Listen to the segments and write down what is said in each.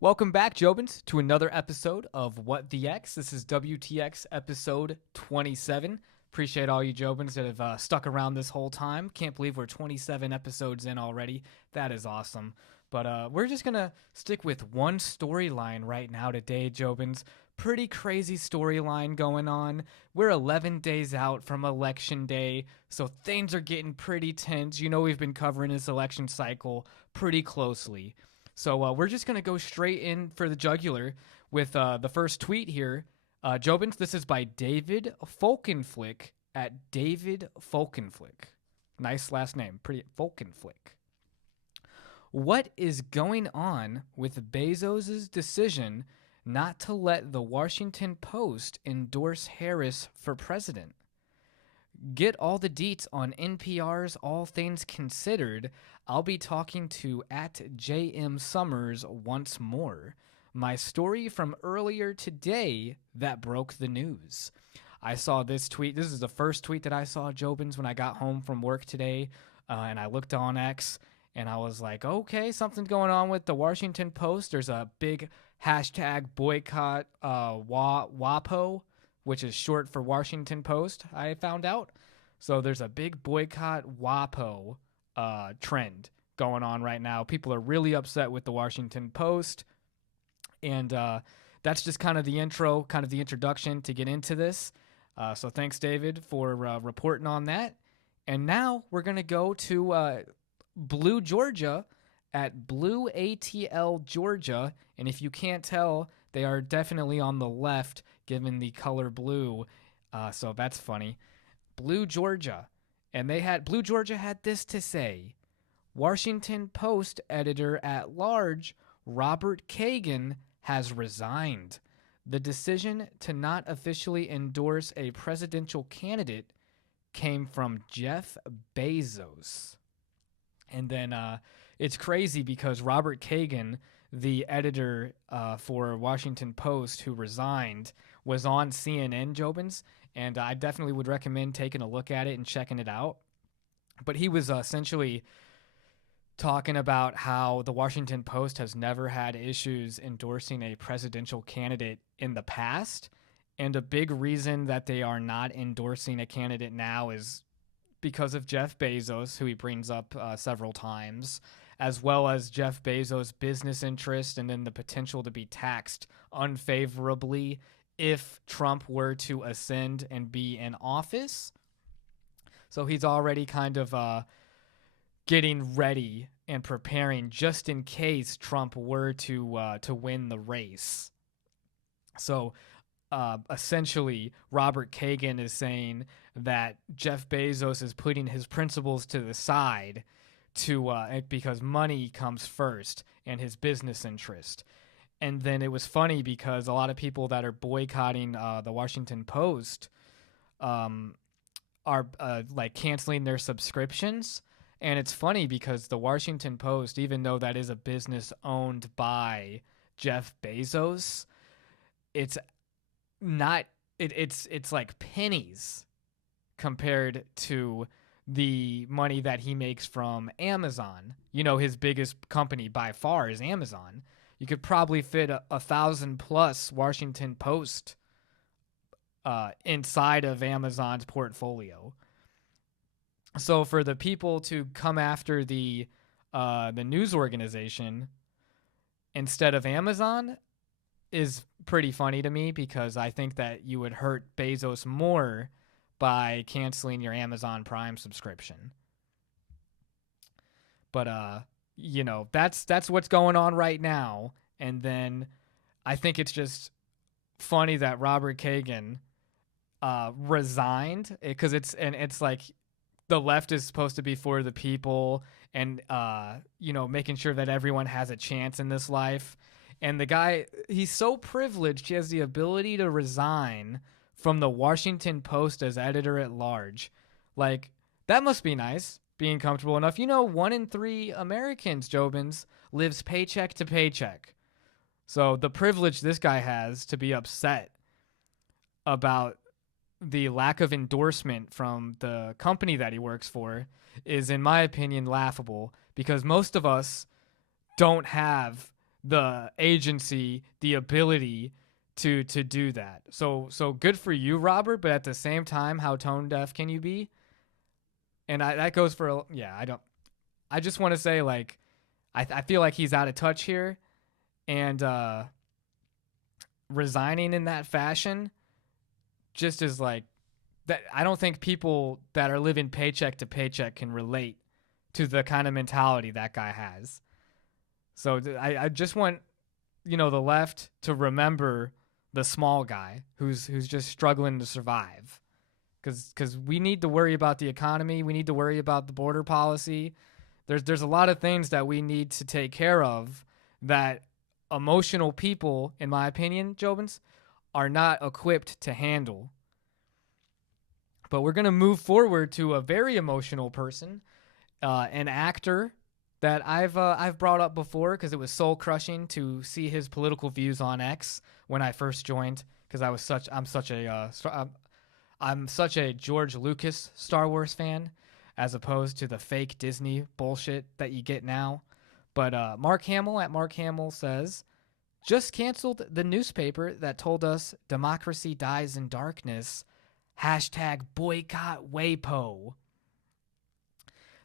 Welcome back, Jobins, to another episode of What the X. This is WTX episode 27. Appreciate all you Jobins that have stuck around this whole time. Can't believe we're 27 episodes in already. That is awesome. But we're just going to stick with one storyline right now today, Jobins. Pretty crazy storyline going on. We're 11 days out from Election Day, so things are getting pretty tense. You know, we've been covering this election cycle pretty closely. So we're just going to go straight in for the jugular with the first tweet here. Jobins, this is by David Folkenflick at David Folkenflick. Nice last name. Pretty Folkenflick. What is going on with Bezos' decision not to let the Washington Post endorse Harris for president? Get all the deets on NPR's All Things Considered. I'll be talking to at JM Summers once more. My story from earlier today that broke the news. I saw this tweet. This is the first tweet that I saw, Jobins, when I got home from work today. And I looked on X and I was like, okay, something's going on with the Washington Post. There's a big hashtag boycott WaPo, which is short for Washington Post, I found out. So there's a big boycott WaPo trend going on right now. People are really upset with the Washington Post. And that's just kind of the intro, kind of the introduction to get into this. So thanks, David, for reporting on that. And now we're going to go to Blue Georgia at Blue ATL Georgia. And if you can't tell, they are definitely on the left, given the color blue. So that's funny. Blue Georgia. And Blue Georgia had this to say. Washington Post editor at large, Robert Kagan, has resigned. The decision to not officially endorse a presidential candidate came from Jeff Bezos. And then it's crazy because Robert Kagan, the editor for Washington Post who resigned, was on CNN, Jobins, and I definitely would recommend taking a look at it and checking it out. But he was essentially talking about how the Washington Post has never had issues endorsing a presidential candidate in the past. And a big reason that they are not endorsing a candidate now is because of Jeff Bezos, who he brings up several times, as well as Jeff Bezos' business interest and then the potential to be taxed unfavorably if Trump were to ascend and be in office. So he's already kind of getting ready and preparing just in case Trump were to win the race. So essentially, Robert Kagan is saying that Jeff Bezos is putting his principles to the side because money comes first and his business interest. And then it was funny because a lot of people that are boycotting the Washington Post are like canceling their subscriptions. And it's funny because the Washington Post, even though that is a business owned by Jeff Bezos, it's not it's like pennies compared to the money that he makes from Amazon. You know, his biggest company by far is Amazon. You could probably fit 1,000+ Washington Post inside of Amazon's portfolio. So for the people to come after the news organization instead of Amazon is pretty funny to me, because I think that you would hurt Bezos more by canceling your Amazon Prime subscription. But you know, that's what's going on right now. And then I think it's just funny that Robert Kagan resigned, because it's like the left is supposed to be for the people and you know, making sure that everyone has a chance in this life. And the guy, he's so privileged, he has the ability to resign from the Washington Post as editor at large. Like, that must be nice, being comfortable enough. You know, 1 in 3 Americans, Jobins, lives paycheck to paycheck. So the privilege this guy has to be upset about the lack of endorsement from the company that he works for is, in my opinion, laughable, because most of us don't have the agency, the ability to do that. So good for you, Robert. But at the same time, how tone deaf can you be? And that goes for I don't. I just want to say like I feel like he's out of touch here, and resigning in that fashion just is like that. I don't think people that are living paycheck to paycheck can relate to the kind of mentality that guy has. So I just want the left to remember the small guy who's just struggling to survive, because we need to worry about the economy. We need to worry about the border policy. There's a lot of things that we need to take care of that emotional people, in my opinion, Jobins, are not equipped to handle. But we're going to move forward to a very emotional person, an actor that I've brought up before because it was soul crushing to see his political views on X when I first joined, because I'm such a George Lucas Star Wars fan, as opposed to the fake Disney bullshit that you get now. But Mark Hamill at Mark Hamill says, just canceled the newspaper that told us democracy dies in darkness. Hashtag boycott WaPo.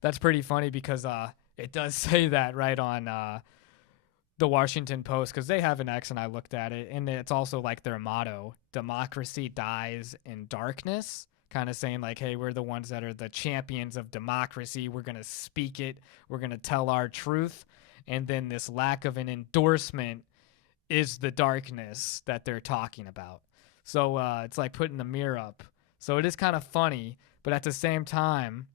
That's pretty funny because it does say that right on the Washington Post, because they have an X and I looked at it, and it's also like their motto, democracy dies in darkness, kind of saying like, hey, we're the ones that are the champions of democracy. We're going to speak it. We're going to tell our truth. And then this lack of an endorsement is the darkness that they're talking about. So it's like putting the mirror up. So it is kind of funny, but at the same time,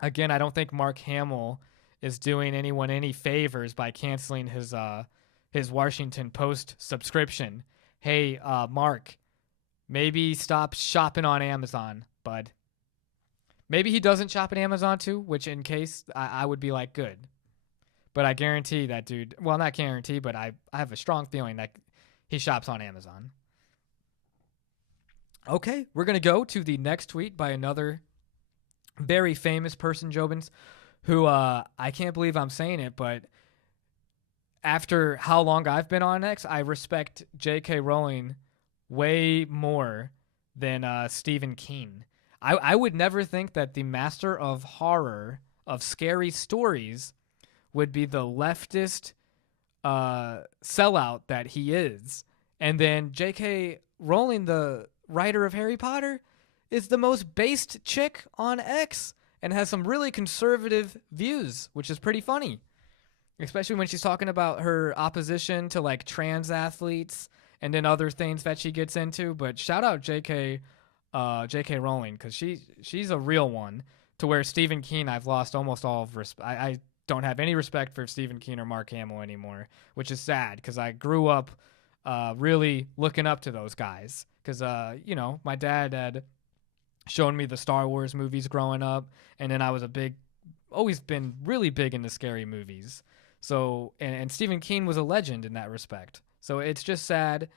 again, I don't think Mark Hamill is doing anyone any favors by canceling his Washington Post subscription. Hey, Mark, maybe stop shopping on Amazon, bud. Maybe he doesn't shop at Amazon too, which in case I would be like, good. But I guarantee that dude, well, not guarantee, but I have a strong feeling that he shops on Amazon. Okay, we're going to go to the next tweet by another very famous person, Jobins, who I can't believe I'm saying it, but after how long I've been on X, I respect J.K. Rowling way more than Stephen King. I would never think that the master of horror, of scary stories, would be the leftist sellout that he is. And then J.K. Rowling, the writer of Harry Potter, is the most based chick on X and has some really conservative views, which is pretty funny, especially when she's talking about her opposition to like trans athletes and then other things that she gets into. But shout out J.K. Rowling, because she's a real one, to where Stephen King, I've lost almost all of respect. I don't have any respect for Stephen King or Mark Hamill anymore, which is sad because I grew up really looking up to those guys, because my dad had shown me the Star Wars movies growing up, and then I was always been really big into scary movies. So and Stephen King was a legend in that respect. So it's just sad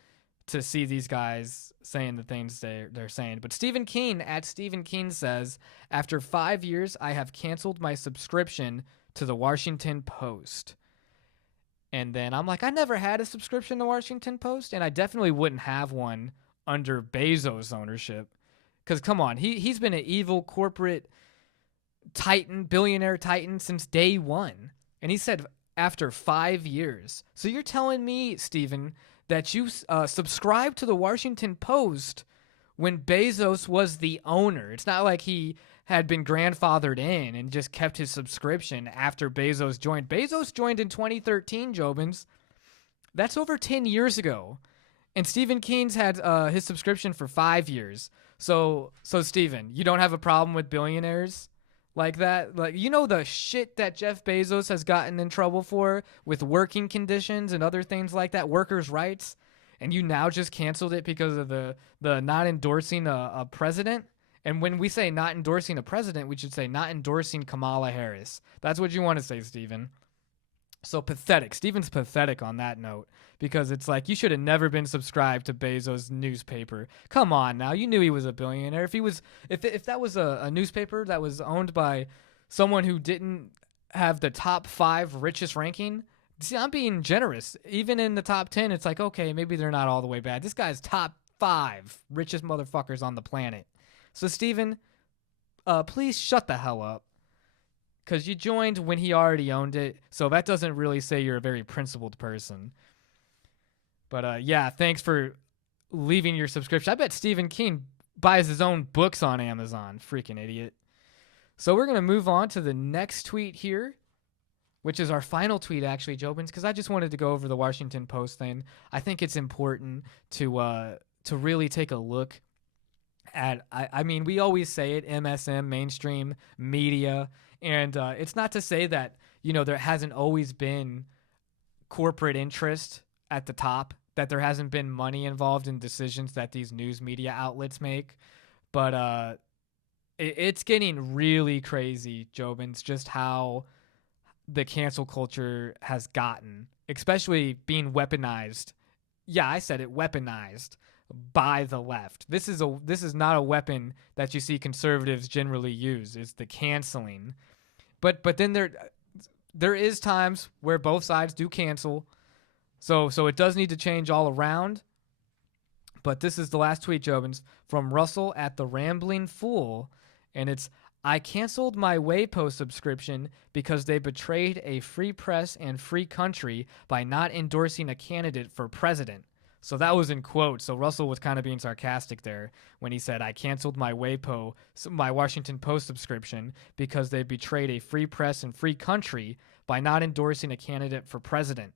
to see these guys saying the things they're saying. But Stephen King at Stephen King says, after 5 years, I have canceled my subscription to the Washington Post. And then I'm like, I never had a subscription to Washington Post, and I definitely wouldn't have one under Bezos' ownership. Because, come on, he's been an evil corporate titan, billionaire titan since day one. And he said after 5 years. So you're telling me, Stephen, that you subscribed to the Washington Post when Bezos was the owner. It's not like he had been grandfathered in and just kept his subscription after Bezos joined. Bezos joined in 2013, Jobins. That's over 10 years ago. And Stephen King's had his subscription for 5 years. So Stephen, you don't have a problem with billionaires like that? Like, you know the shit that Jeff Bezos has gotten in trouble for with working conditions and other things like that, workers' rights, and you now just canceled it because of the not endorsing a president? And when we say not endorsing a president, we should say not endorsing Kamala Harris. That's what you want to say, Stephen. So pathetic. Stephen's pathetic on that note, because it's like, you should have never been subscribed to Bezos' newspaper. Come on now. You knew he was a billionaire. If that was a newspaper that was owned by someone who didn't have the top 5 richest ranking, See, I'm being generous. Even in the top 10, it's like, okay, maybe they're not all the way bad. This guy's top 5 richest motherfuckers on the planet. So, Steven, please shut the hell up. Because you joined when he already owned it. So that doesn't really say you're a very principled person. But yeah, thanks for leaving your subscription. I bet Stephen King buys his own books on Amazon. Freaking idiot. So we're going to move on to the next tweet here, which is our final tweet, actually, Jobins, because I just wanted to go over the Washington Post thing. I think it's important to really take a look at, I mean, we always say it, MSM, mainstream media, and it's not to say that, there hasn't always been corporate interest at the top, that there hasn't been money involved in decisions that these news media outlets make, but it's getting really crazy, Jobins, just how the cancel culture has gotten, especially being weaponized. Yeah, I said it, weaponized by the left. This is not a weapon that you see conservatives generally use. It's the canceling. But then there is times where both sides do cancel. So it does need to change all around. But this is the last tweet, Jobins, from Russell at the Rambling Fool, and it's, I canceled my WaPo subscription because they betrayed a free press and free country by not endorsing a candidate for president. So that was in quotes. So Russell was kind of being sarcastic there when he said, I canceled my WaPo, my Washington Post subscription because they betrayed a free press and free country by not endorsing a candidate for president.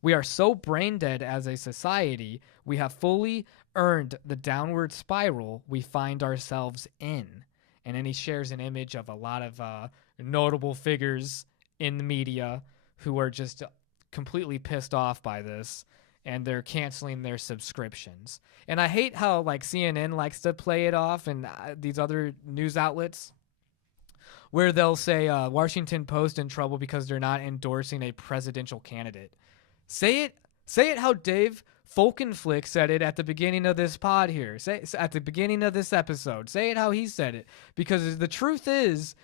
We are so brain dead as a society, we have fully earned the downward spiral we find ourselves in. And then he shares an image of a lot of notable figures in the media who are just completely pissed off by this, and they're canceling their subscriptions. And I hate how like CNN likes to play it off, and these other news outlets, where they'll say Washington Post in trouble because they're not endorsing a presidential candidate. Say it how Dave Folkenflick said it at the beginning of this pod here. Say at the beginning of this episode. Say it how he said it. Because the truth is,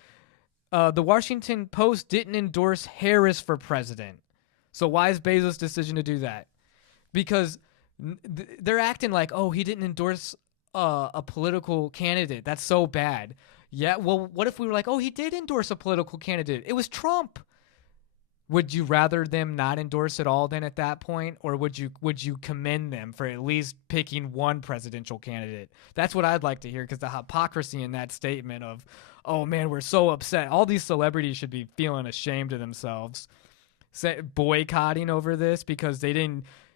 the Washington Post didn't endorse Harris for president. So why is Bezos' decision to do that? Because they're acting like, oh, he didn't endorse a political candidate. That's so bad. Yeah, well, what if we were like, oh, he did endorse a political candidate. It was Trump. Would you rather them not endorse at all then at that point? Or would you commend them for at least picking one presidential candidate? That's what I'd like to hear, because the hypocrisy in that statement of, oh man, we're so upset. All these celebrities should be feeling ashamed of themselves, boycotting over this because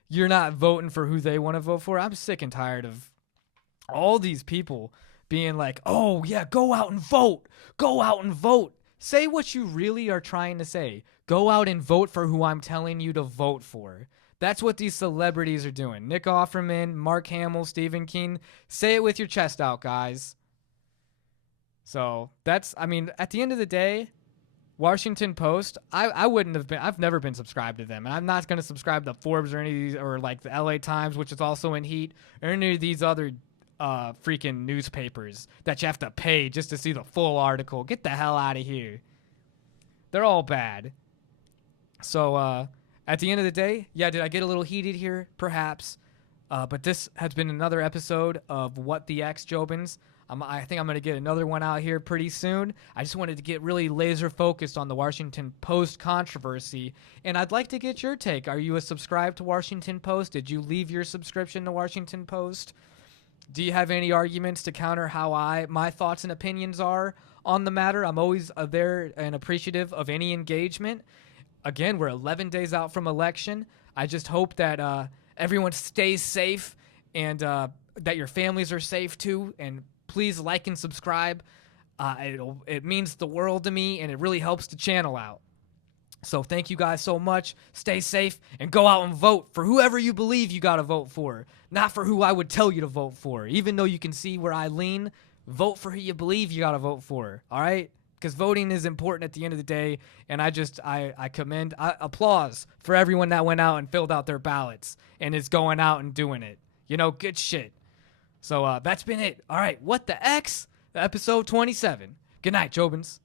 you're not voting for who they want to vote for. I'm sick and tired of all these people being like, oh yeah, go out and vote. Go out and vote. Say what you really are trying to say. Go out and vote for who I'm telling you to vote for. That's what these celebrities are doing. Nick Offerman, Mark Hamill, Stephen King. Say it with your chest out, guys. So at the end of the day, Washington Post, I've never been subscribed to them. And I'm not going to subscribe to Forbes or any of these, or like the LA Times, which is also in heat, or any of these other freaking newspapers that you have to pay just to see the full article. Get the hell out of here. They're all bad. So at the end of the day, yeah, did I get a little heated here? Perhaps. But this has been another episode of What the X, Jobins. I think I'm going to get another one out here pretty soon. I just wanted to get really laser focused on the Washington Post controversy, and I'd like to get your take. Are you a subscribe to Washington Post? Did you leave your subscription to Washington Post? Do you have any arguments to counter how my thoughts and opinions are on the matter? I'm always there and appreciative of any engagement. Again, we're 11 days out from election. I just hope that everyone stays safe, and that your families are safe too. And please like and subscribe. It means the world to me, and it really helps the channel out. So thank you guys so much. Stay safe and go out and vote for whoever you believe you got to vote for, not for who I would tell you to vote for. Even though you can see where I lean, vote for who you believe you got to vote for. All right? Because voting is important at the end of the day, and I applause for everyone that went out and filled out their ballots and is going out and doing it. Good shit. So that's been it. All right, What the X? Episode 27. Good night, Jobins.